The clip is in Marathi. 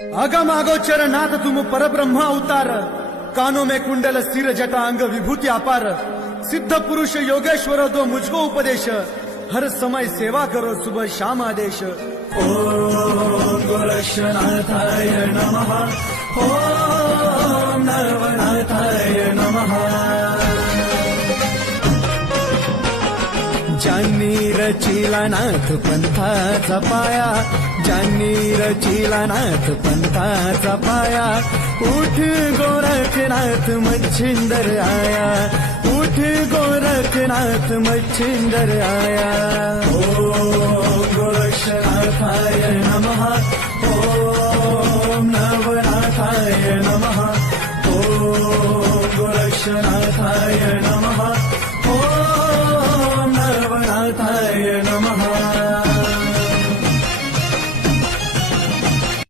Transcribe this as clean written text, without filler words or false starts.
अगम अगोचर नाथ तुम परब्रह्म अवतार, कानों में कुंडल स्थिर जटा अंग विभूति अपार, सिद्ध पुरुष योगेश्वर दो मुझको उपदेश, हर समय सेवा करो सुबह शाम आदेश। ओम गोरक्षनाथाय नमः, ओम नरवनाथाय नमः। ज्यांनी रचिला नाथ पंथाचा पाया, ज्यांनी रचिला नाथ पंथाचा पाया, उठ गोरखनाथ मच्छिंदर आया, उठ गोरखनाथ मच्छिंदर आया। ओम गोरक्षनाथाय नमः, ओम नवनाथाय नमः, ओम गोरक्षनाथाय नमः।